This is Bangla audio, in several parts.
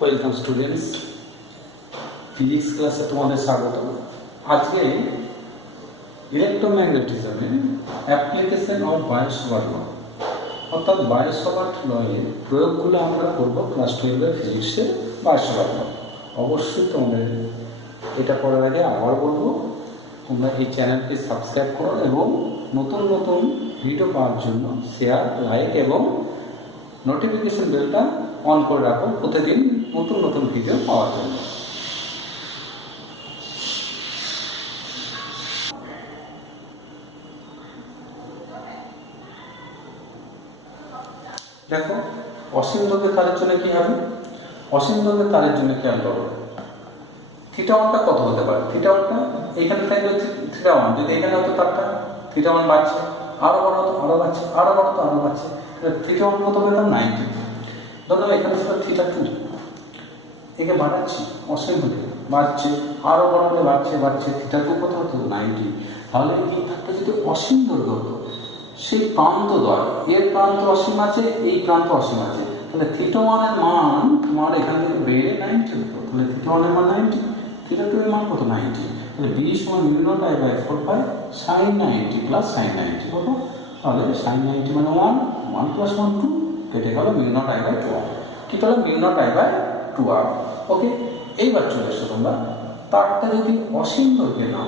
ওয়েলকাম স্টুডেন্টস, ফিজিক্স ক্লাসে তোমাদের স্বাগত। আজকে ইলেকট্রোম্যাগনেটিজমে অ্যাপ্লিকেশন অফ বায়োসাভার্ট ল অর্থাৎ বায়োসাভার্ট ল এর প্রয়োগগুলো আমরা করব ক্লাস 12 ফিজিক্সে বায়োসাভার্ট ল। অবশ্যই তোমাদের এটা করার আগে আবার বলবো, তোমরা এই চ্যানেলটি সাবস্ক্রাইব করো এবং নতুন নতুন ভিডিও পাওয়ার জন্য শেয়ার, লাইক এবং নোটিফিকেশন বেলটা অন করে রাখো প্রতিদিন নতুন নতুন ভিডিও পাওয়ার জন্য। দেখো, অসীম দৈর্ঘ্যের তারের জন্য কি হবে? অসীম দৈর্ঘ্যের তারের জন্য খেয়াল করো, থিটা ওয়ানটা কত হতে পারে? থিটা ওয়ানটা এইখানে থাকবে থিটা ওয়ান, যদি এখানে হতো তারটা থিটা ওয়ান বাড়ছে, আরো বড় হতো আরো বাড়ছে, আরো বড় হতো আরো বাড়ছে, থিটা ওয়ান কত পেলাম? 90। ধরো এখানে ছিল থিটা টু, একে বাড়াচ্ছি অসীম হতে বাড়ছে, আরো বড় হলে বাড়ছে বাড়ছে, থিটা টু কত হতো? 90। তাহলে এই তারটা যদি অসীম দৈর্ঘ্য হতো, সেই প্রান্ত দ্বয়, এর প্রান্ত অসীম আছে, এই প্রান্ত অসীম আছে, তাহলে থিটা ওয়ানের মান তোমার এখান থেকে বেড়ে 90 হতো। তাহলে থিটা ওয়ানের মান 90, থিটা টু এর মান কত? 90। তাহলে বি সমান mu naught I by 4 pi sine 90 plus sine 90 কত? তাহলে সাইন 90 মানে 1, 1 প্লাস 1 2, কেটে গেল মিউ নট আই বাই 2। কি করলো? Mu naught I by 2r। Okay, এইবার চলে এসো তোমরা, তারটা যদি অসীম দৈর্ঘ্যের না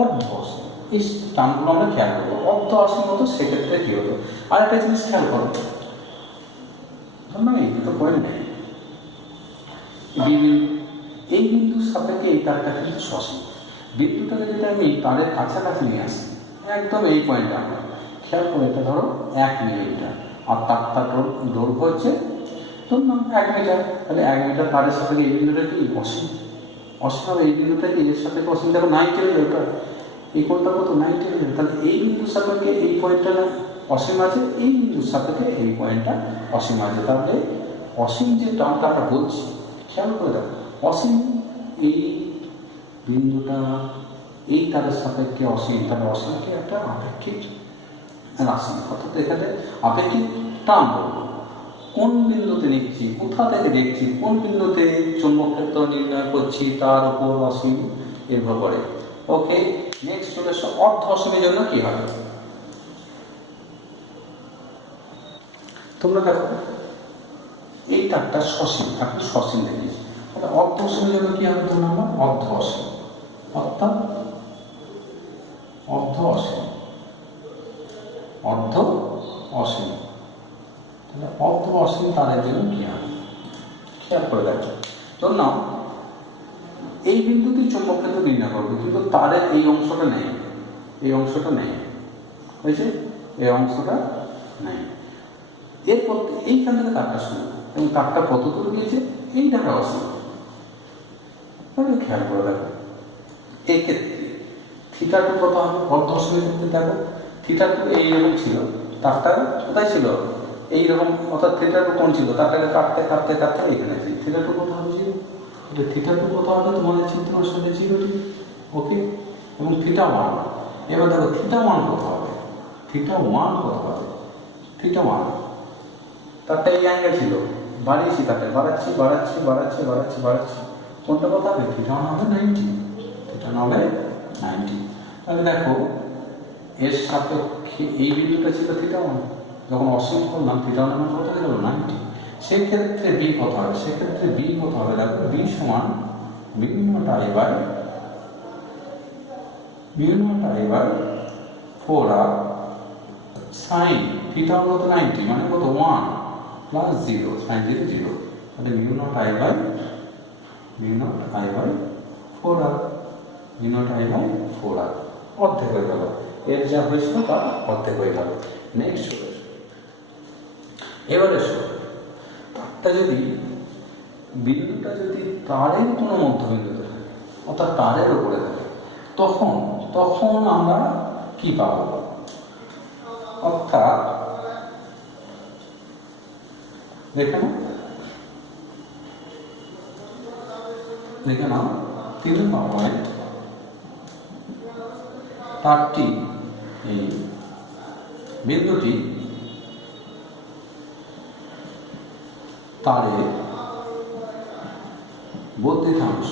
অর্ধ অসীম, এই টার্মগুলো আমরা খেয়াল করবো। অর্ধ অসীম হতো সেক্ষেত্রে কি হতো? আর একটা জিনিস খেয়াল করো, এই দুটো পয়েন্ট নেই, এই বিন্দুর সাপেক্ষে এই তারটা কিন্তু সসীম। বিন্দুটাকে যদি আমি তারের কাছাকাছি নিয়ে আসি, একদম এই পয়েন্টে আমরা খেয়াল করে, এটা ধরো 1 মিলিমিটার, আর তার দৈর্ঘ্য হচ্ছে ধরুন 1 মিটার, তাহলে 1 মিটার তারের সাপেক্ষে এই বিন্দুটা কি অসীম? অসীম হবে। এই বিন্দুটা কি এর সাপেক্ষে অসীম? দেখো 90 হয়ে যাবে, এই কোণটা কত? 90 হয়ে যাবে। তাহলে এই বিন্দুর সাপেক্ষে এই পয়েন্টটা অসীম আছে, এই বিন্দুর সাপেক্ষে এই পয়েন্টটা অসীম আছে। তাহলে অসীম যে টার্মটা আমরা বলছি, খেয়াল করে দেখো, অসীম এই বিন্দুটা এই তারের সাপেক্ষে অসীম, তাহলে অসীমকে একটা আপেক্ষিক রাশি, অর্থাৎ এখানে আপেক্ষিক টার্ম বলবো। কোন বিন্দুতে নিচ্ছি, কোথা থেকে দেখছি, কোন বিন্দুতে চুম্বক ক্ষেত্র নির্ণয় করছি, তার উপর অসীম নির্ভর করে। ওকে, নেক্সট চলে এসো, অর্ধ অসীমের জন্য কি হবে? তোমরা দেখো, এই তারটা সসীম, এখন সসীম দেখিয়েছি, তাহলে অর্ধ অসীমের জন্য কি হবে? ধরুন আমরা অর্ধ অসীম, অর্থাৎ অর্ধ অসীম, অর্ধ অসীম, তাহলে অর্ধ অসীম তারের জন্য কি হবে? খেয়াল করে দেখো, ধরুন এই বিন্দুতে চুম্বক ক্ষেত্র নির্ণয় করবে, কিন্তু তারের এই অংশটা নেই, এই অংশটা নেই, হয়েছে, এই অংশটা নেই। এরপর এইখান থেকে তারটা শুরু, এবং তারটা কত দূর গিয়েছে? এই ঢাকা অসীম। তাহলে খেয়াল করে দেখো, এক্ষেত্রে থিটা টু কত হবে? অর্ধ অসীমের ক্ষেত্রে দেখো, থিটা টু এইরকম ছিল, তারটা কোথায় ছিল? এইরকম, অর্থাৎ থিটা টু কোন ছিল? তারটাকে কাটতে কাটতে কাটতে এখানে ছিল। থিটা টু কত হবে? ছিল থিটা টু কত হবে? তোমাদের চিত্রের সাথে 0। ওকে, এবং থিটা ওয়ান, এবার দেখো থিটা ওয়ান কত হবে? থিটা ওয়ান কত হবে? থিটা ওয়ান তারটা এই অ্যাঙ্গেল ছিল, বাড়িয়েছি, তারটা বাড়াচ্ছি বাড়াচ্ছি বাড়াচ্ছি বাড়াচ্ছি বাড়াচ্ছি, কোনটা কত হবে? থিটা ওয়ান হবে 90, থিটা ওয়ান হবে 90। তাহলে দেখো, এর সাপেক্ষে এই বিন্দুটা ছিল থিটা ওয়ান, যখন অসীম করলাম থিটা ওয়ান আমার কত হয়ে গেল? 90। সেক্ষেত্রে বি কত হবে? সেক্ষেত্রে বি কত হবে? দেখো, বি সমান mu naught I by 4r sine theta one কত? 90, মানে কত? 1 প্লাস 0, সাইন 0 0, তাহলে mu naught I by 4r, mu naught I by 4r অর্ধেক হয়ে গেল। এর যা হয়েছিল তা অর্ধেক হয়ে গেল। নেক্সট চলে এসো, এবার এসো, তারটা যদি বিন্দুটা যদি তারের কোনো মধ্যবিন্দুতে থাকে, অর্থাৎ তারের উপরে থাকে, তখন আমরা কি পাবো? অর্থাৎ দেখে নাও 3 পয়েন্ট, তারটি এই বিন্দুটি তারের বর্ধিতাংশ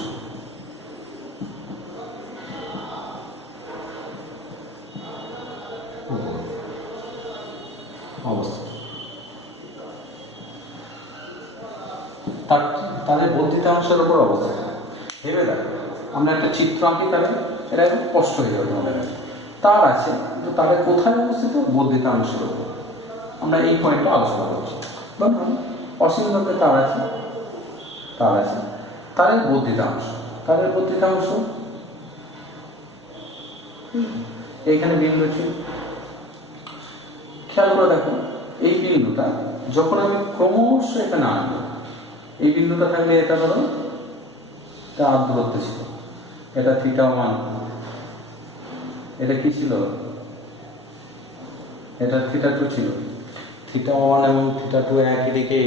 অবস্থা তাদের বর্ধিতাংশের উপর অবস্থিত। ভেবে দেখো, আমরা একটা চিত্র আঁকি, তাহলে এটা একটু স্পষ্ট হয়ে যাবে তোমাদের কাছে। তার আছে, কিন্তু তাদের কোথায় অবস্থিত? বর্ধিতাংশের উপর। আমরা এই পয়েন্টটা আলোচনা করছি। ধরুন অসীম দৈর্ঘ্যের তার আছে, তারের বর্ধিতাংশ এইখানে বিন্দু ছিল। খেয়াল করে দেখো, এই বিন্দুটা যখন আমি ক্রমশ এখানে আনবো, এই বিন্দুটা থাকলে এটা ধরো এটা আর দূরত্ব ছিল, এটা θ1, এটা কি ছিল? এটা θ2 ছিল। θ1 এবং θ2 একই দিকে,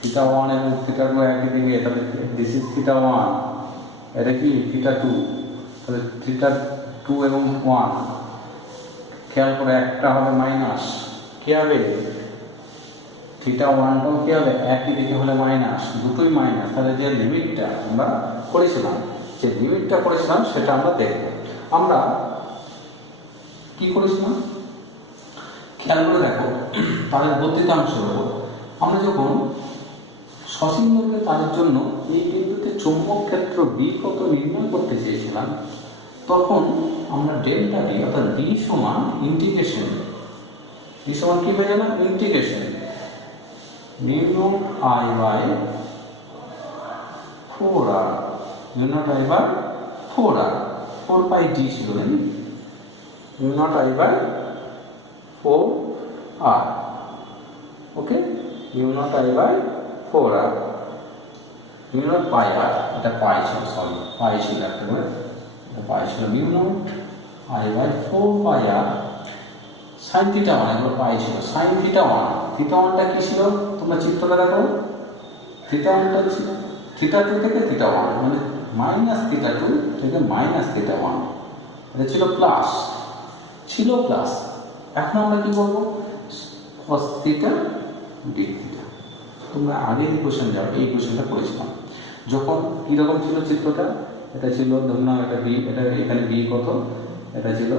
θ1 এবং θ2 একই দিকে, তাহলে দিস ইজ θ1, এটা কি θ2, তাহলে θ2 এবং 1 খেয়াল করে একটা হবে মাইনাস, কি হবে? θ1টাও কি হবে? একই দিকে হলে মাইনাস, দুটোই মাইনাস। তাহলে যে লিমিটটা আমরা করেছিলাম, সেটা আমরা দেখব। আমরা কি করেছিলাম খেয়াল করে দেখো, তাদের বর্ধিতাংশের উপর আমরা যখন সসীম দৈর্ঘ্যের তারের জন্য এই বিন্দুতে চৌম্বক ক্ষেত্র বি কত নির্ণয় করতে চেয়েছিলাম, তখন আমরা ডেল্টা ডি অর্থাৎ ডি সমান ইন্টিগ্রেশন, ডি সমান কি হয়ে গেল? Integration mu I by 4r, mu naught I by 4r, 4 pi D ছিল না, mu naught I by 4r, okay, mu naught I by 4r, mu naught pi R, এটা পাই ছিল, সরি পাই ছিল একটা করে, এটা পাই ছিল, mu naught I by 4 pi R sine θ1, এগুলো পাই ছিল, সাইন θ1, θ1টা কি ছিল? তোমরা চিত্রটা দেখো, θ1টা ছিল θ2 থেকে θ1, মানে মাইনাস θ2 থেকে মাইনাস θ1, এটা ছিল প্লাস, এখন আমরা কি করবো? cos θ d θ। তোমরা আগের ইকুয়েশন যাও, এই ইকুয়েশনটা করেছিলাম যখন কীরকম ছিল চিত্রটা, এটা ছিল ধরুন এটা বি, এটা এখানে বি কত, এটা ছিল,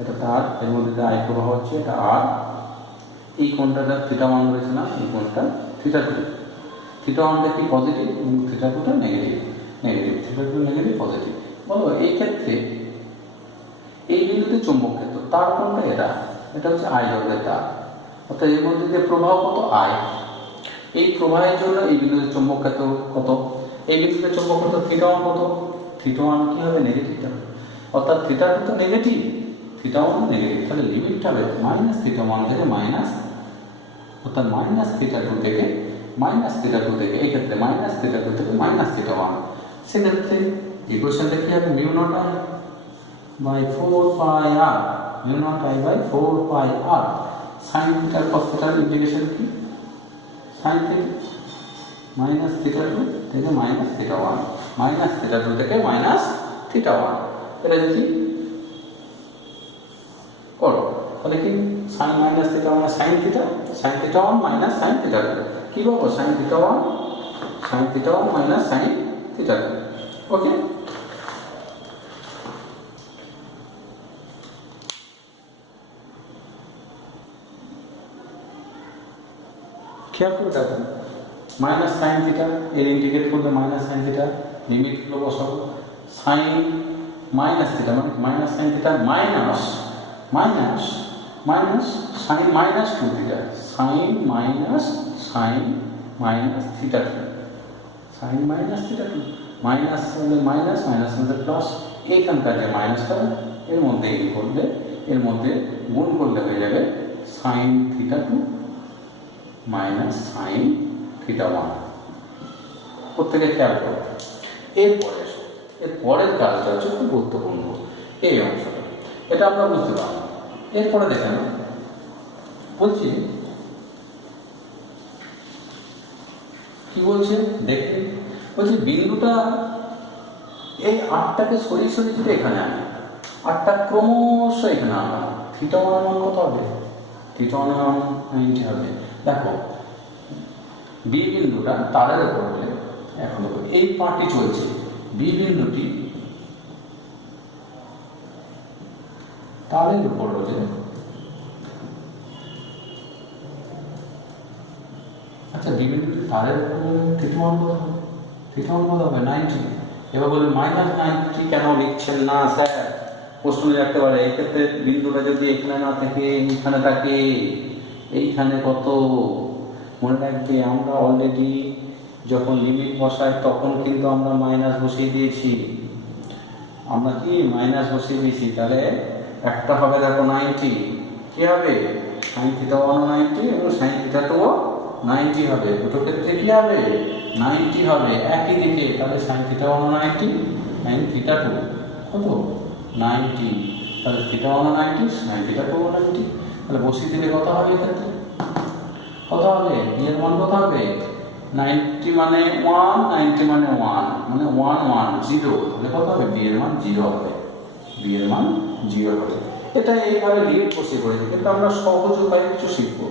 এটা তার, এর মধ্যে যে আই প্রবাহ হচ্ছে এটা আর, এই কোণটা θ1 ধরেছিলাম, এই কোণটা θ2, θ1টা কি পজিটিভ এবং θ2টা নেগেটিভ, θ2 নেগেটিভ পজিটিভ। বলো এই ক্ষেত্রে এই বিন্দুতে চৌম্বক ক্ষেত্র তার কোণটা এটা হচ্ছে আই দৈর্ঘ্যের তার, অর্থাৎ এর মধ্যে যে প্রবাহ কত? আই। এই প্রবাহের জন্য এই বিন্দুতে চৌম্বক ক্ষেত্র কত? এই বিন্দুতে চৌম্বক ক্ষেত্র θ1 কত? θ1 কি হবে? নেগেটিভ হবে, অর্থাৎ θ2 তো নেগেটিভ, θ1 নেগেটিভ, তাহলে লিমিটটা হবে মাইনাস θ1 থেকে মাইনাস, অর্থাৎ মাইনাস θ2 থেকে এই ক্ষেত্রে মাইনাস θ2 থেকে মাইনাস θ1। সেক্ষেত্রে ইকুয়েশনটা কি হবে? Mu naught I by 4 pi R, mu naught I by 4 pi R sine theta cos থিটার ইন্টিগ্রেশন কি? সাইন থিটা মাইনাস θ2 থেকে মাইনাস θ1, মাইনাস θ2 থেকে মাইনাস θ1, এটা যদি করো তাহলে কি? Sine minus θ1 sine theta, sine θ1 minus sine θ2, কি পাবো? Sine θ1 minus sine θ2, okay. খেয়াল করে দেখো, মাইনাস সাইন থিটা এর ইন্টিগ্রেট করলে মাইনাস সাইন থিটা, লিমিটগুলো বসাবো, সাইন মাইনাস থিটা মানে minus sine theta minus sine minus 2 theta, sine minus theta 2, sine minus theta 2, minus হলে মাইনাস, মাইনাস হলে প্লাস, এইখানকার যে মাইনাসটা এর মধ্যে গুণ করলে হয়ে যাবে সাইন থিটা 2 মাইনাস সাইন θ1। প্রত্যেকে খেয়াল করো। এর পরের কাজটা হচ্ছে খুব গুরুত্বপূর্ণ, এই অংশটা, এটা আমরা বুঝতে পারবো। এরপরে দেখেন বলছি, কি বলছে দেখে, বলছি বিন্দুটা এই 8টাকে সরিয়ে যদি এখানে আনে, 8টা ক্রমশ এখানে আনা, θ1 মান কত হবে? θ1 মান 90 হবে। দেখো বি বিন্দুটা তারের উপর হলে, এখন দেখো এই পার্টটি চলছে, বি বিন্দুটি তারের উপর হলে, আচ্ছা বি বিন্দুটি তারের উপর হলে থিটা মান কত হবে? থিটা মান কত হবে? 90। এবার বলে -90 কেন লিখছেন না স্যার? প্রশ্ন রাখতে পারে, এই ক্ষেত্রে বিন্দুটা যদি এখানে না থাকে এইখানে থাকে, এইখানে কত? মনে রাখবে আমরা অলরেডি যখন লিমিট বসাই তখন কিন্তু আমরা মাইনাস বসিয়ে দিয়েছি, আমরা কি মাইনাস বসিয়ে দিয়েছি, তাহলে একটা হবে দেখো 90, কি হবে? সাইন থিটা 1 90 এবং সাইন থিটা 2 90 হবে, দুটো ক্ষেত্রে কি হবে? 90 হবে একই দিকে, তাহলে সাইন থিটা 1 90, সাইন থিটা 2 কত? 90, তাহলে থিটা 1 90, সাইন থিটা 2 90, তাহলে বসিয়ে দিলে কত হবে এক্ষেত্রে? কত হবে? বি এর মান কত হবে? 90 মানে 1, 90 মানে 1, মানে 1 1 0, তাহলে কত হবে? বি এর মান 0 হবে, বি এর মান 0 হবে। এটা এইভাবে লিমিট বসিয়ে করেছি, কিন্তু আমরা সহজ উপায়ে কিছু শিখবো,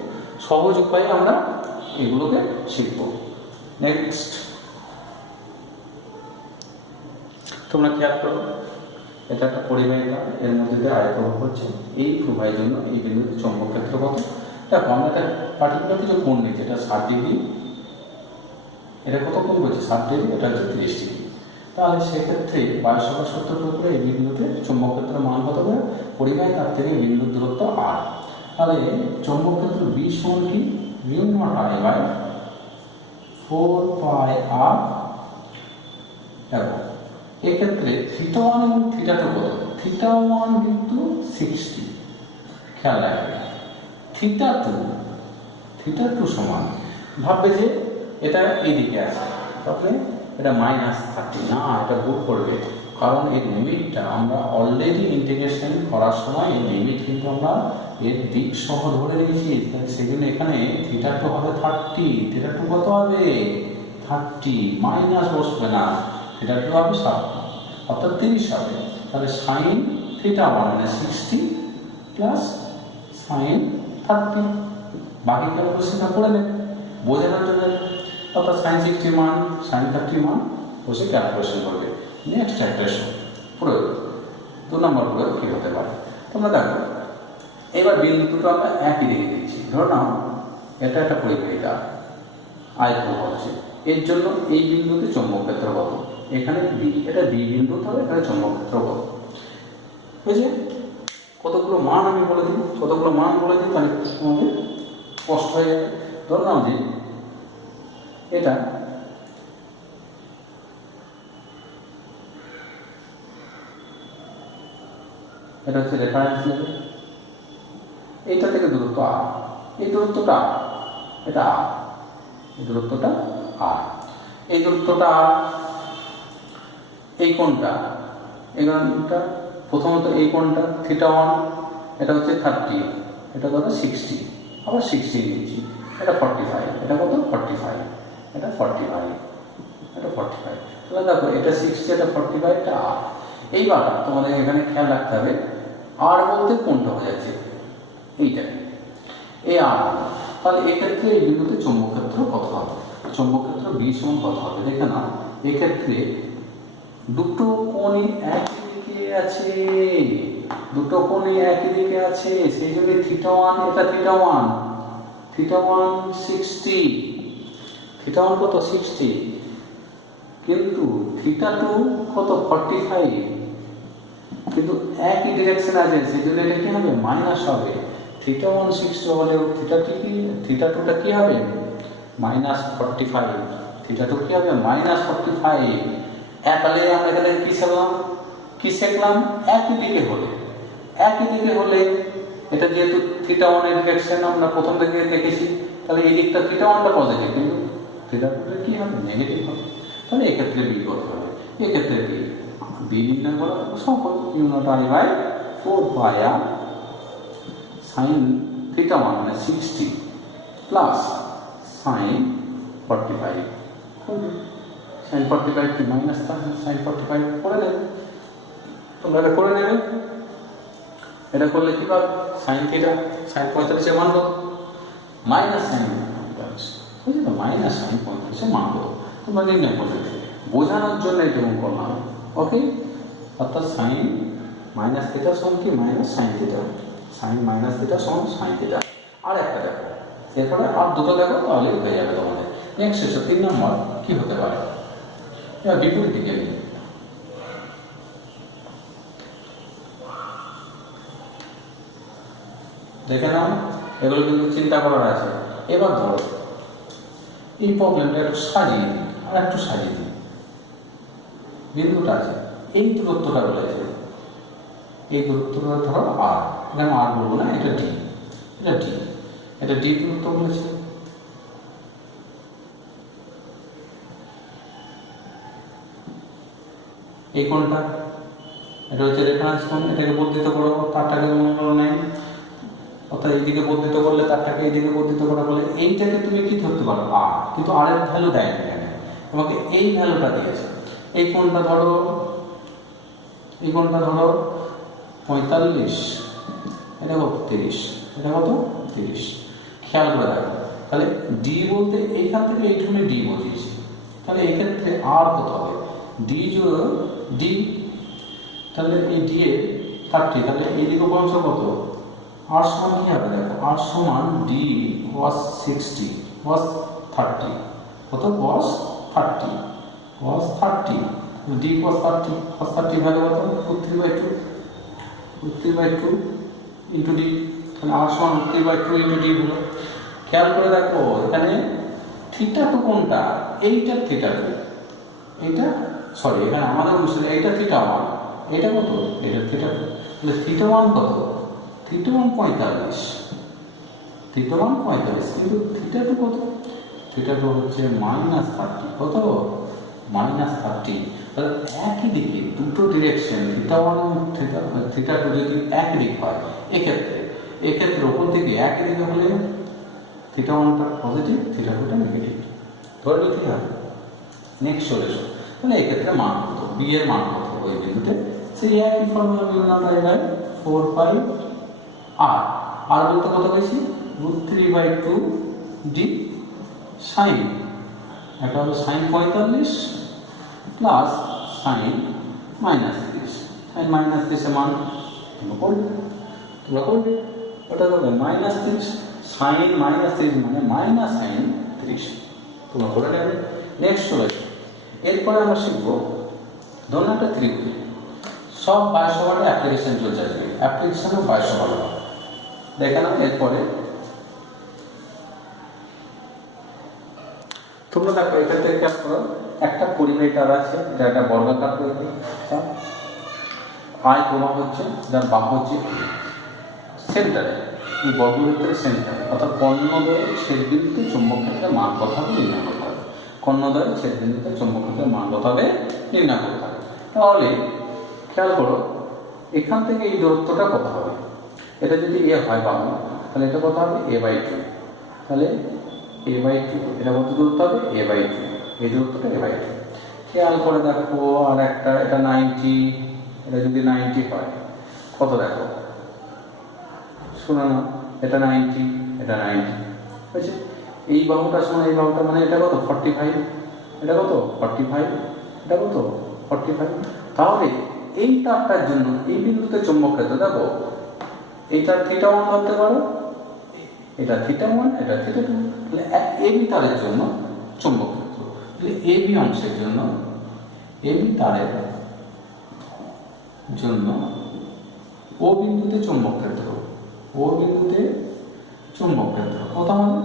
সহজ উপায়ে আমরা এগুলোকে শিখবো। নেক্সট তোমরা খেয়াল করো, এটা একটা পরিবাহিতা, এর মধ্যে দিয়ে আয়তন হচ্ছে, এই প্রবাহের জন্য এই বিন্দুতে চৌম্বক ক্ষেত্র কত? দেখো আমরা একটা পার্টিকুলার কিছু কোণ নিচ্ছি, এটা 60 ডিগ্রি, এটা কত কোণ বলছে? 60 ডিগ্রি, এটা হচ্ছে 30 ডিগ্রি। তাহলে সেক্ষেত্রে 22 সূত্র প্রয়োগ করে এই বিন্দুতে চৌম্বক ক্ষেত্রের মান কত হবে? পরিবাহী তার থেকে বিন্দুর দূরত্ব r। তাহলে চৌম্বক ক্ষেত্র B সমান কি? Mu naught I by 4 pi r। দেখো এক্ষেত্রে থিটা 1 এবং থিটা 2 কত? থিটা 1 কিন্তু 60, খেয়াল রাখবে। থিটা 2 সমান, ভাববে যে এটা এইদিকে আছে, তাহলে এটা -30 না, এটা ভুল করবে, কারণ এই লিমিটটা আমরা অলরেডি ইন্টিগ্রেশন করার সময় এই লিমিট কিন্তু আমরা এর দিক সহ ধরে নিয়েছি, সেই জন্য এখানে থিটা 2 হবে 30, থিটা 2 কত হবে? 30, মাইনাস বসবে না, থিটা 2 হবে 7, অর্থাৎ 30 হবে। তাহলে সাইন থিটা 1 মানে 60 প্লাস সাইন 30, বাকি ক্যালকুলেশনটা করে নেবে বোঝানোর জন্য, অর্থাৎ সাইন 60 মান সাইন 30 মান বসে ক্যালকুলেশন করবে। নেক্সট একটা প্রয়োগ, 2 নম্বর প্রয়োগ কী হতে পারে তোমরা দেখো। এবার বিন্দু দুটো আমরা একই দিকে দিচ্ছি, ধরো নাও এটা একটা পরিবাহিতা, আয়তন হচ্ছে, এর জন্য এই বিন্দুতে চৌম্বক ক্ষেত্র কত? এখানে বি, এটা বি বিন্দু, তাহলে এখানে চৌম্বক ক্ষেত্র কত হয়েছে? কতগুলো মান আমি বলে দিই, কতগুলো মান বলে দিই, তাহলে তোমাদের স্পষ্ট হয়ে যাবে। ধরো নাও যে এটা হচ্ছে রেফারেন্স লেভেল, এইটা থেকে দূরত্ব আর, এই দূরত্বটা এটা আর, এই দূরত্বটা আর, এই দূরত্বটা আর, এই কোণটা, এই কোণটা প্রথমত এই কোণটা থিটা 1, এটা হচ্ছে 30, এটা ধরো 60, আবার 60 নিয়েছি, এটা 45, এটা কত? 45, এটা 45, এটা 45, তাহলে দেখো এটা 60, এটা 45, এটা আর। এইবার তোমাদের এখানে খেয়াল রাখতে হবে, আর বলতে কোনটা হয়ে যাচ্ছে? এইটাকে, এই আর। তাহলে এক্ষেত্রে এই বিন্দুতে চৌম্বক ক্ষেত্র কত হবে? চৌম্বক ক্ষেত্র B সমান কত হবে? দেখে না, এক্ষেত্রে দুটো কোণই একই দিকে আছে, দুটো কোণই একই দিকে আছে, সেই জন্য থিটা 1, এটা থিটা 1, থিটা 1 60, থিটা 1 কত? 60, কিন্তু থিটা 2 কত? 45, কিন্তু একই ডিরেকশন আছে, সেই জন্য এটা কি হবে? মাইনাস হবে। থিটা 1 60 হলে থিটা 2টা কি হবে? -45, থিটা 2 কি হবে? -45। একলে আমরা এখানে কি শিখলাম? একই দিকে হলে এটা যেহেতু থিটা 1 এর ডিরেকশন আমরা প্রথম থেকে দেখেছি, তাহলে এই দিকটা থিটা 1টা পজিটিভ, কিন্তু থিটা 2টা কি হবে? নেগেটিভ হবে। তাহলে এক্ষেত্রে বি কত হবে? এক্ষেত্রে বি নির্ণয় করা সহজ, mu naught I by 4 pi R sine theta 1 মানে 60 প্লাস সাইন 45, সাইন 45 কি মাইনাস সাইন 45 করে নেবে, তোমরা এটা করে নেবে। এটা করলে কি পাবে? সাইন থিটা, সাইন 45 এর মান কত? মাইনাস সাইন 45, বুঝলি তো? মাইনাস সাইন 45 মান কত তোমরা নির্ণয় করবে, বোঝানোর জন্য এরকম করলাম। ওকে, অর্থাৎ সাইন মাইনাস থিটা সমান কি minus sine theta, sine minus theta সমান সাইন থিটা। আর একটা দেখো, এরপরে আর দুটো দেখো, তাহলে হয়ে যাবে তোমাদের। নেক্সট এসো 3 নম্বর কি হতে পারে, এবার বিপরীত দিকে নিয়ে দেখে নাও, এগুলো কিন্তু চিন্তা করার আছে। এবার ধরো এই প্রবলেমটা একটু সাজিয়ে দিই, আর একটু সাজিয়ে দিই। বিন্দুটা আছে, এই দূরত্বটা বলেছে, এই দূরত্বটা ধরো আর, এখানে আর বলবো না, এটা ডি, এটা ডি, এটা ডি দূরত্ব বলেছে। এই কোণটা এটা হচ্ছে রেফারেন্স কোণ, এটাকে বর্ধিত করো, তারটাকে মনে করো নাই, অর্থাৎ এইদিকে বর্ধিত করলে তারটাকে এইদিকে বর্ধিত করা বলে। এইটাকে তুমি কি ধরতে পারো আর, কিন্তু আর এর ভ্যালু দেয় না এখানে, তোমাকে এই ভ্যালুটা দিয়েছে। এই কোণটা ধরো, এই কোণটা ধরো 45, এটা কত 30, এটা কত 30। খেয়াল করে দেখো, তাহলে ডি বলতে এইখান থেকে এইটুকুনি ডি বসিয়েছি, তাহলে এই ক্ষেত্রে আর কত হবে ডি ডি, তাহলে এই ডি এর 30, তাহলে এইদিকে পৌঁছ কত আর সমান কি হবে দেখো, আর সমান ডি cos 60 cos 30, কত cos 30 cos 30, D cos 30 cos 30 value কত √3/2 √3/2 ইন্টু ডি, তাহলে আর সমান √3/2 ইন্টু ডি হলো। খেয়াল করে দেখো এখানে থিটা টু কোনটা, এইটা থিটা টু, এইটা সরি এখানে আমাদের বুঝতে এইটা থিটা 1, এটা কত এটা থিটা টু, তাহলে থিটা 1 কত থিটা 1 45, থিটা 1 45, কিন্তু থিটা টু কত, থিটা টু হচ্ছে -30, কত -30। তাহলে একই দিকে দুটো ডিরেকশন থিটা 1 এবং থিটা 2 যদি একই দিক হয়, এক্ষেত্রে ওপর দিকে একই দিকে হলে থিটা 1টা পজিটিভ, থিটা 2টা নেগেটিভ, ধরে নিতে হবে। নেক্সট চলে এসো, তাহলে এক্ষেত্রে মান কত, বি এর মান কত ওই বিন্দুতে, সেই একই ফর্মুলা মিলনা বাই 4 আর, আর বলতে কত পেয়েছি √3/2 ডি সাইন, এটা হলো সাইন 45 প্লাস সাইন -30, সাইন -30 এর মান তোমরা করবে, ওটা করবে -30, সাইন -30 মানে মাইনাস সাইন 30, তোমরা করে নেবে। নেক্সট চলে আসবে, এরপরে আমরা শিখবো ধরুন একটা ত্রিভুজ, সব 22 ওয়াটের অ্যাপ্লিকেশন চলছে, আসবে অ্যাপ্লিকেশনও 22 ওয়াট দেখে নাও। এরপরে তোমরা দেখো এখান থেকে একটা পরিবাহী তার আছে, এটা একটা বর্গাকার পরিবাহী তার, আই প্রবাহ হচ্ছে, যার বাহু হচ্ছে সেন্টারে, এই বর্গক্ষেত্রের সেন্টারে, অর্থাৎ কর্ণদ্বয়ের ছেদবিন্দুতে চুম্বক ক্ষেত্রের মান কত হবে নির্ণয় করতে হবে, কর্ণদ্বয়ের ছেদবিন্দুতে চুম্বক ক্ষেত্রের মান কত হবে নির্ণয় করতে হবে। তাহলে খেয়াল করো এখান থেকে এই দূরত্বটা কত হবে, এটা যদি এ হয় বাহু, তাহলে এটা কত হবে a/2, তাহলে a/2, এটা কত দূরত্ব হবে a/2, এই দূরত্বটা a/2। খেয়াল করে দেখো আর একটা, এটা 90, এটা যদি 90 হয় কত দেখো, শোনো না, এটা 90, এটা 90 হয়েছে, এই বাহুটা শোনো, এই বাহুটা মানে এটা কত 45, এটা কত 45, এটা কত 45। তাহলে এই তারটার জন্য এই বিন্দুতে চুম্বক ক্ষেত্র দেখো, এইটা থিটা 1 ধরতে পারো, এটা থিটা 1, এটা থিটা 2, তাহলে এবি তারের জন্য চুম্বক ক্ষেত্র, তাহলে এবি অংশের জন্য, এবি তারের জন্য ও বিন্দুতে চুম্বক ক্ষেত্র, ও বিন্দুতে চুম্বক ক্ষেত্র কত হবে,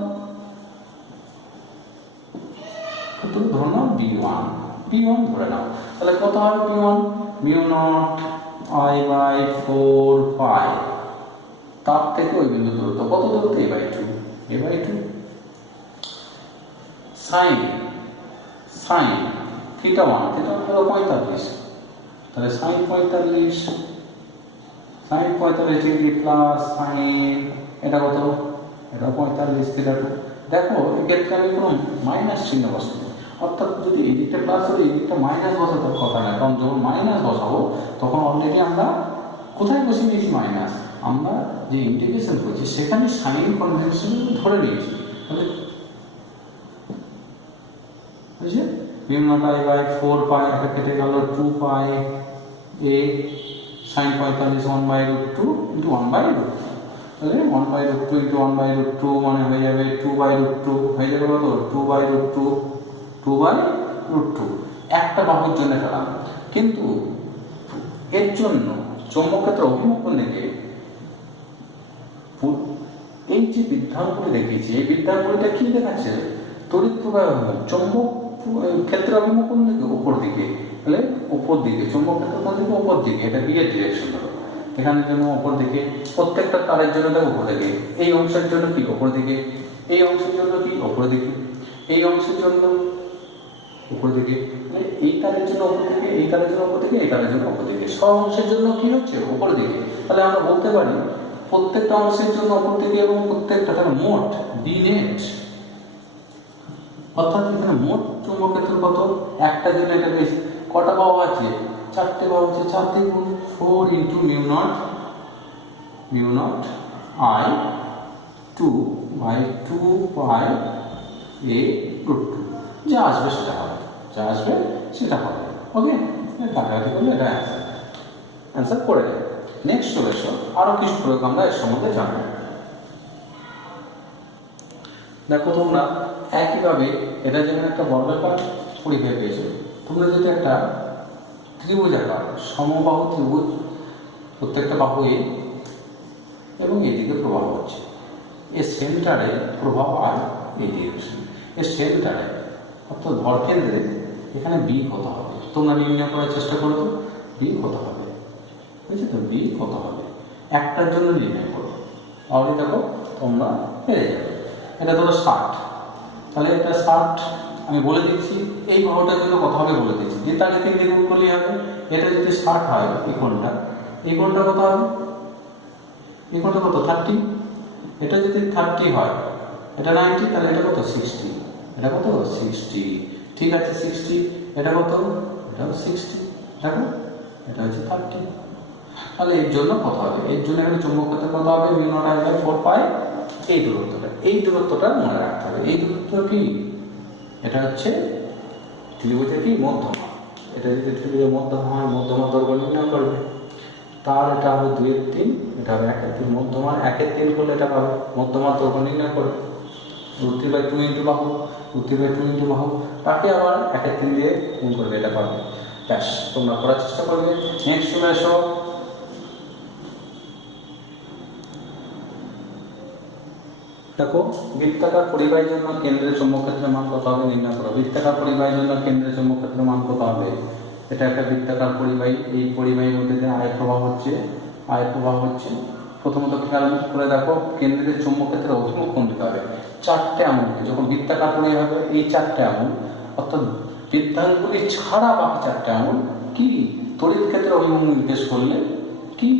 ক্ষেত্র ধরে নাও B1, B1 ধরে নাও, তাহলে কত হবে B1 μ0I/4π, তার থেকে ওই বিন্দু দূরত্ব কত দূরত্ব a/2, সাইন থিটা 1 হলো 45, তাহলে সাইন 45 ডিগ্রি প্লাস সাইন এটা কত, এটা 45 থিটা 2। দেখো এক্ষেত্রে আমি কোনো মাইনাস চিহ্ন বসাবো, অর্থাৎ যদি এই দিকটা প্লাস হলে এই দিকটা মাইনাস বসাতে কথা না, কারণ যখন মাইনাস বসাবো তখন অলরেডি আমরা কোথায় বসিয়ে নিয়েছি মাইনাস, আমরা যে ইন্টিগ্রেশন করছি সেখানে সাইন কনভেনশন ধরে নিয়েছি, তাহলে বুঝছে? মিউ নট আই বাই 4 পাই, এটা কেটে গেল 2 পাই এ sin 45 1/√2 ইন্টু 1/√2, তাহলে 1/√2 ইন্টু 1/√2 মানে হয়ে যাবে 2/√2, হয়ে যাবে কত 2/√2, 2/√2। একটা বাহুর জন্য ফেলাম, কিন্তু এর জন্য চৌম্বক ক্ষেত্র অভিমুখ কোণ দিকে, এই যে বিদ্যাঙ্গুলি দেখিয়েছি এই বিদ্যাঙ্গুলিটা কি দেখাচ্ছে? তড়িৎ প্রবাহ চৌম্বক ক্ষেত্র অভিমুখ কোণ দিকে, উপর দিকে, তাহলে উপর দিকে চৌম্বক ক্ষেত্র কোণ দিকে, উপর দিকে, এটা বিয়ের ডিরেকশন ধরো, এখানে জন্য উপর দিকে, প্রত্যেকটা তারের জন্য দেখো উপর দিকে, এই অংশের জন্য কি উপর দিকে, এই অংশের জন্য কি উপর দিকে, এই অংশের জন্য উপর দিকে, এই তারের জন্য উপর দিকে, এই তারের জন্য উপর দিকে, এই তারের জন্য উপর দিকে, সব অংশের জন্য কি হচ্ছে উপর দিকে। তাহলে আমরা বলতে পারি প্রত্যেকটা অংশের জন্য উপর দিকে এবং প্রত্যেকটা মোট বি নেট, অর্থাৎ এখানে মোট চৌম্বক ক্ষেত্র কত? একটার জন্য এটা বেশি, কটা বাহু আছে? 4টে বাহু আছে, 4 দিয়ে গুণ 4 into mu naught I 2 by 2 pi এ √2, যা আসবে সেটা হবে, যা আসবে সেটা হবে। ওকে, কাটাকাটি করলে এটা অ্যান্সার করে দেয়। নেক্সট চলে এসো, আরও কিছু প্রয়োগ আমরা এর সম্বন্ধে জানবো। দেখো তোমরা একইভাবে এটা যেমন একটা বর্গাকার পরিধেয় পেয়েছো, তোমরা যদি একটা ত্রিভুজাকার সমবাহু ত্রিভুজ, প্রত্যেকটা বাহু এ এবং এদিকে প্রবাহ হচ্ছে, এর সেন্টারে প্রভাব আর এই ডিরেকশন, এর সেন্টারে অর্থাৎ ভরকেন্দ্রে এখানে বি কত হবে তোমরা নির্ণয় করার চেষ্টা করো তো, বি কত হবে, বুঝছো তো, বি কত হবে একটার জন্য নির্ণয় করো, তাহলে দেখো তোমরা পেরে যাবে। এটা ধরো 60, তাহলে এটা 60 আমি বলে দিচ্ছি, এই বাহুটার জন্য কত হবে বলে দিচ্ছি, যে তাকে 3 দিয়ে গুণ করলেই হবে। এটা যদি 60 হয় এই কোণটা কত হবে, এই কোণটা কত 30, এটা যদি 30 হয়, এটা 90, তাহলে এটা কত 60, এটা কত 60, ঠিক আছে 60, এটা কত, এটাও 60, দেখো এটা হচ্ছে 30, তাহলে এর জন্য কত হবে, এর জন্য এখানে চৌম্বক ক্ষেত্র কত হবে, মিউ নট আই বাই 4 পাই, এই দূরত্বটা মনে রাখতে হবে। এই দূরত্ব কি, এটা হচ্ছে ত্রিভুজের কি মধ্যমা, এটা যদি ত্রিভুজের মধ্যমা হয় মধ্যমা দৈর্ঘ্য নির্ণয় করবে, তার এটা হবে 2/3, এটা হবে 1/3, মধ্যমা 1/3 করলে এটা পাবে মধ্যমা দৈর্ঘ্য নির্ণয় করবে, √3/2 ইন্টু বাহু, √3/2 ইন্টু বাহু, তাকে আবার 1/3 দিয়ে গুণ করবে, এটা পাবে। ব্যাস, তোমরা করার চেষ্টা করবে। নেক্সট চলে এসো, দেখো বৃত্তাকার পরিবাহীর জন্য কেন্দ্রের চৌম্বক ক্ষেত্রের মান কত হবে নির্ণয় করো। বৃত্তাকার পরিবাহীর জন্য কেন্দ্রের চৌম্বক ক্ষেত্রের মান কত হবে, এটা একটা বৃত্তাকার পরিবাহী, এই পরিবাহীর মধ্যে যে আয়ত প্রবাহ হচ্ছে, প্রথমত খেয়াল করে দেখো কেন্দ্রের চৌম্বক ক্ষেত্রের অভিমুখ কোণ দিকে হবে, 4টে আঙুলকে যখন বৃত্তাকার পরিবাহী হবে, এই 4টে আঙুল অর্থাৎ বৃত্তাঙ্গুলি ছাড়া বাকি 4টে আঙুল কি তড়িৎ ক্ষেত্রের অভিমুখ নির্দেশ করলে কি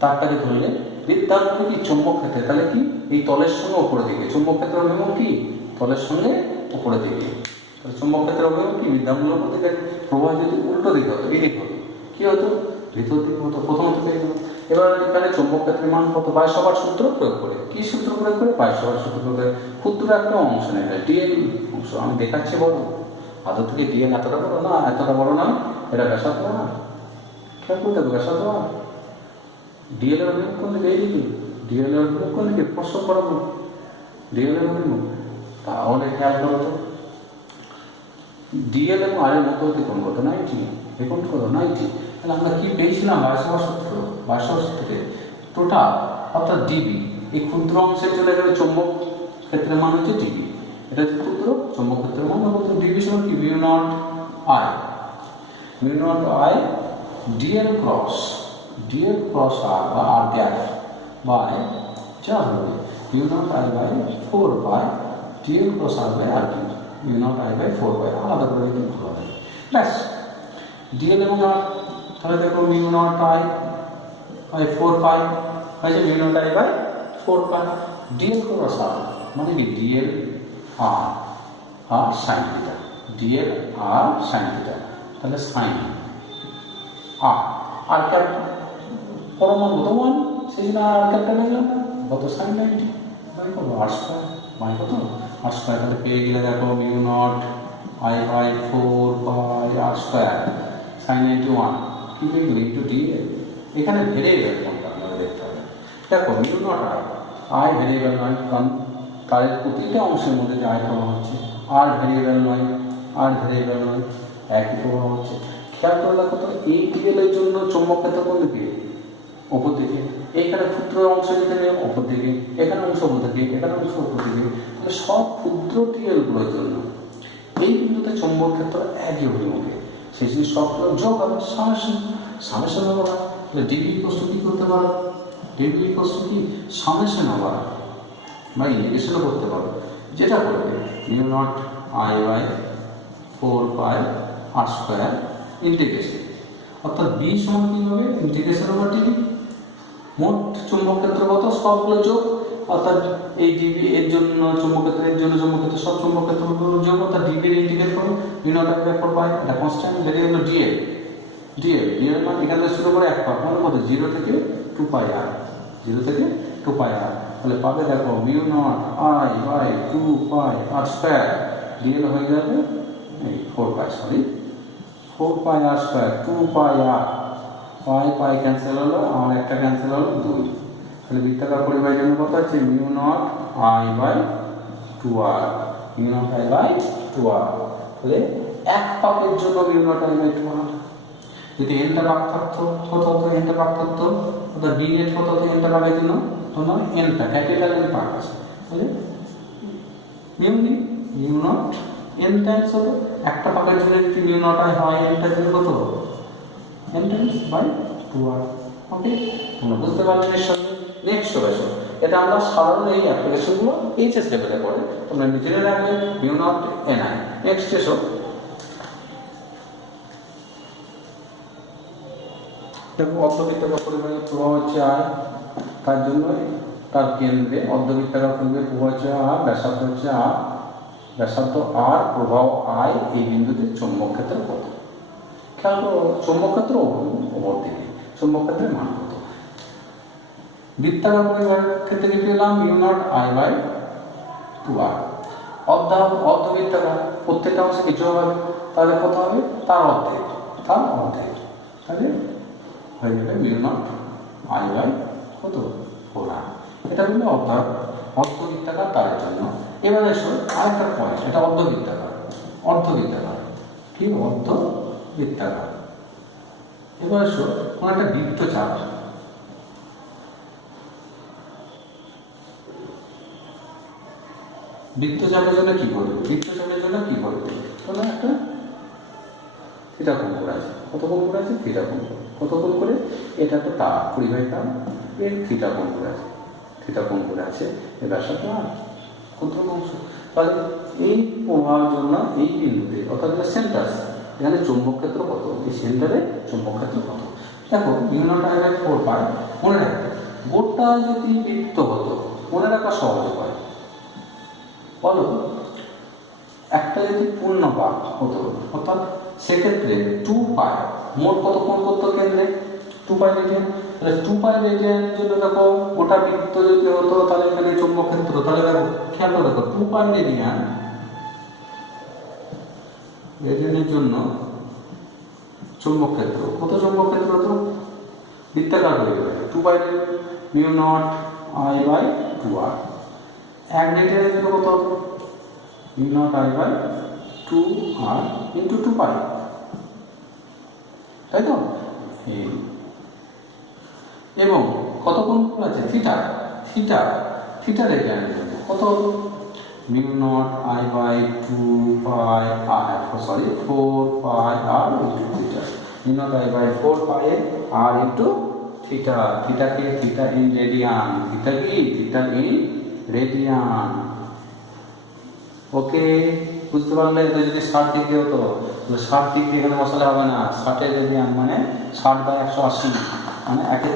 তারটাকে ধরলে বৃত্তাঙ্গুলি কি চৌম্বক ক্ষেত্রে, তাহলে কি এই তলের সঙ্গে উপরের দিকে, চৌম্বক ক্ষেত্রের অভিমুখ কি তলের সঙ্গে উপরের দিকে, তাহলে চৌম্বক ক্ষেত্রের অভিমুখ কি বৃত্তাঙ্গুলির উপর দিকে, প্রবাহ যদি উল্টো দিকে হতো, এদিক হতো কি হতো, ভিতর দিকে হতো, প্রথমত পেয়ে গেল। এবার এখানে চৌম্বক ক্ষেত্রের মান কত, বায়সভার সূত্র প্রয়োগ করে, কি সূত্র প্রয়োগ করে, বায়সভার সূত্র প্রয়োগ করে, ক্ষুদ্র একটা অংশ নেবে ডিএল অংশ, আমি দেখাচ্ছি বড়, আদর থেকে ডিএল এতটা বড় না, এতটা বড় না, এটা ব্যাসার্ধ না, খেয়াল করতে হবে ব্যাসার্ধ না, ডিএল এর অভিমুখ কোন দিকে, এইদিকে, ডিএল এর অভিমুখ কোন দিকে, প্রশ্ন করাবো ডিএল এর অভিমুখ, তাহলে খেয়াল করো তো ডিএল এবং আর এর মধ্যবর্তী কোণ কত, 90, এই কোণ কত 90, তাহলে আমরা কি পেয়েছিলাম বায়সভার সূত্রে টোটাল অর্থাৎ ডিবি, এই ক্ষুদ্র অংশের জন্য এখানে চৌম্বক ক্ষেত্রের মান হচ্ছে ডিবি, এটা হচ্ছে ক্ষুদ্র চৌম্বক ক্ষেত্রের মান, বলতে ডিবি সমান কি mu naught I DL cross R বা আর গ্যাপ বাই যা হবে mu naught I by 4 by DL cross R by R cube, mu naught I by 4 by, আলাদা করে কিন্তু ভালো হবে। ব্যাস, ডিএল এবং আর, তাহলে দেখো mu naught I by 4 pi হয়েছে mu naught I by 4 pi, DL cross R মানে কি DL R sine theta, DL R sine theta, তাহলে সাইন আর ক্যাপ পরমাণু কত 1, সেই জন্য আর ক্যাপটা নিলাম কত সাইন 90 বাই কত আর স্কয়ার, বাই কত আর স্কয়ার, তাহলে পেয়ে গেলে দেখো mu naught I by 4 pi r square sin 91 কি লিখলে ইন্টু ডি এখানে ভেরিয়েবল কোনটা আমাদের দেখতে হবে। দেখো মিউ নট আর আই ভেরিয়েবল নয়, কারণ তার প্রতিটা অংশের মধ্যে যে আই প্রবাহ হচ্ছে, আর ভেরিয়েবল নয়, আর ভেরিয়েবল নয়, একই প্রবাহ হচ্ছে। খেয়াল করে দেখো তো এই টিএলের জন্য চৌম্বক ক্ষেত্র কোন দিকে? ওপর দিকে। এইখানে ক্ষুদ্র অংশ দিতে নেই ওপর দিকে, এখানে অংশ ওপর দিকে, এখানে অংশ ওপর দিকে। তাহলে সব ক্ষুদ্র টিএলগুলোর জন্য এই বিন্দুতে চৌম্বক ক্ষেত্র একই অভিমুখে, সেই জিনিস সবগুলো যোগ হবে, সামেশন সামেশন হবে। তাহলে ডিগ্রি কষ্ট কি করতে পারো? ডিগ্রি কষ্ট কি সামেশন হবে বা ইন্টিগ্রেশনও করতে পারো। যেটা করবে mu naught I by 4 pi R square integration, অর্থাৎ বি সমান কি হবে? Integration over dB. মোট চৌম্বক ক্ষেত্র কত? সবগুলো যোগ, অর্থাৎ এই ডিবি এর জন্য চৌম্বক ক্ষেত্রের জন্য চৌম্বক ক্ষেত্র সব চৌম্বক ক্ষেত্রগুলো যোগ, অর্থাৎ ডিবি এর ইন্টিগ্রেট করো মিউ নট আই বাই 4 পাই। এটা কনস্ট্যান্ট ভেরিয়েবল ডিএল। ডিএল মানে এখান থেকে শুরু করে এক পাক মানে কত? 0 থেকে 2 পাই আর, 0 থেকে 2 পাই আর। তাহলে পাবে দেখো mu naught I by 2 pi R square, dl হয়ে যাবে এই 4 pi, sorry 4 pi R square 2 pi R, pi pi cancel হলো, আর একটা ক্যান্সেল হলো 2। তাহলে বৃত্তাকার পরিবাহের জন্য কত আছে? Mu naught I by 2 R, mu naught I by 2 R. তাহলে এক পাকের জন্য mu naught I by 2 R. যদি এনটা পাক থাকতো কত হতো? এনটা পাক থাকতো, অর্থাৎ ডি এন কত হতো এনটা পাকের জন্য? তোমার এনটা ক্যাপিটাল এন পাক আছে, তাহলে মিউ নট এন টাইমস হলো একটা পাকের জন্য। যদি মিউ নট আই হয় এনটা জন্য কত? এন টাইমস বাই 2 আর। ওকে, তোমরা বুঝতে পারলে নিশ্চয়ই। নেক্সট চলে আসো, এটা আমরা সাধারণ এই অ্যাপ্লিকেশনগুলো এইচএস লেভেলে পড়ে, তোমরা জেনে রাখবে mu not an I. Next এসো, দেখো অর্ধবৃত্তাকার পরিবাহের প্রবাহ হচ্ছে আই, তার জন্য তার কেন্দ্রে অর্ধবৃত্তাকার পরিবাহের প্রবাহ হচ্ছে আর, ব্যাসার্ধ হচ্ছে আর, ব্যাসার্ধ আর, প্রবাহ আই। এই বিন্দুতে চৌম্বক ক্ষেত্র কত? খেয়াল করো চৌম্বক ক্ষেত্র ওপর দিকে, চৌম্বক ক্ষেত্রের মান কত? বৃত্তাকার পরিবাহের ক্ষেত্রে কি পেলাম? মিউ নট আই বাই 2 আর। অর্ধবৃত্তাকার প্রত্যেকটা অংশে কিছু হবে, তাহলে কত হবে? তার অর্ধেক, তার অর্ধেক। তাহলে হয়ে যাবে মিউ নট আই বাই কত? 4 আর। এটা হলো অর্ধবৃত্তাকার তারের জন্য। এবারে এসো আরেকটা পয়েন্ট, এটা অর্ধবৃত্তাকার। অর্ধবৃত্তাকার কি? অর্ধবৃত্তাকার। এবার এসো কোন একটা বৃত্তচাপ, বৃত্তচাপের জন্য কি করবে? বৃত্তচাপের জন্য কি করবে? কোনো একটা থিটা কোণ করে আছে, কত কোণ করে আছে? থিটা কোণ করে। কত কোণ করে? এটা একটা তার পরিবাহী তার, এর থিটা কোণ করে আছে, থিটা কোণ করে আছে। এর ব্যাসার্ধ আর ক্ষুদ্র অংশ। তাহলে এই প্রবাহের জন্য এই বিন্দুতে, অর্থাৎ সেন্টার, এখানে চৌম্বক ক্ষেত্র কত? এই সেন্টারে চৌম্বক ক্ষেত্র কত? দেখো মিউ নট আই বাই 4 পাই। মনে রাখবে গোটা যদি বৃত্ত হতো, মনে রাখা সহজ হয়। বলো একটা যদি পূর্ণ পাক হতো, অর্থাৎ সেক্ষেত্রে 2 পাই মোট কত কোণ করতো কেন্দ্রে? 2 পাই রেডিয়ান। তাহলে 2 পাই রেডিয়ানের জন্য দেখো গোটা বৃত্ত যদি হতো, তাহলে এখানে চৌম্বক ক্ষেত্র, তাহলে দেখো খেয়াল করে দেখো 2 পাই রেডিয়ানের জন্য চৌম্বক ক্ষেত্র কত? চৌম্বক ক্ষেত্র হতো বৃত্তাকার হয়ে যাবে 2 pi mu naught I by 2 R. 1 রেডিয়ানের জন্য কত হতো? Mu naught I by 2 R into 2 pi, তাই তো? এবং কত কোণ আছে? থিটা। থিটা থিটা রেডিয়ানের জন্য কত হতো? Mu naught I by 2 pi R, sorry 4 pi R into theta. Mu naught I by 4 pi R into theta. থিটাকে থিটা ইন রেডিয়ান, থিটা কি? Theta in radian. ওকে, বুঝতে পারলে? এটা যদি 60 ডিগ্রি হতো, তাহলে 60 ডিগ্রি এখানে বসালে হবে না। 60 রেডিয়ান মানে 60 বাই 180, মানে 1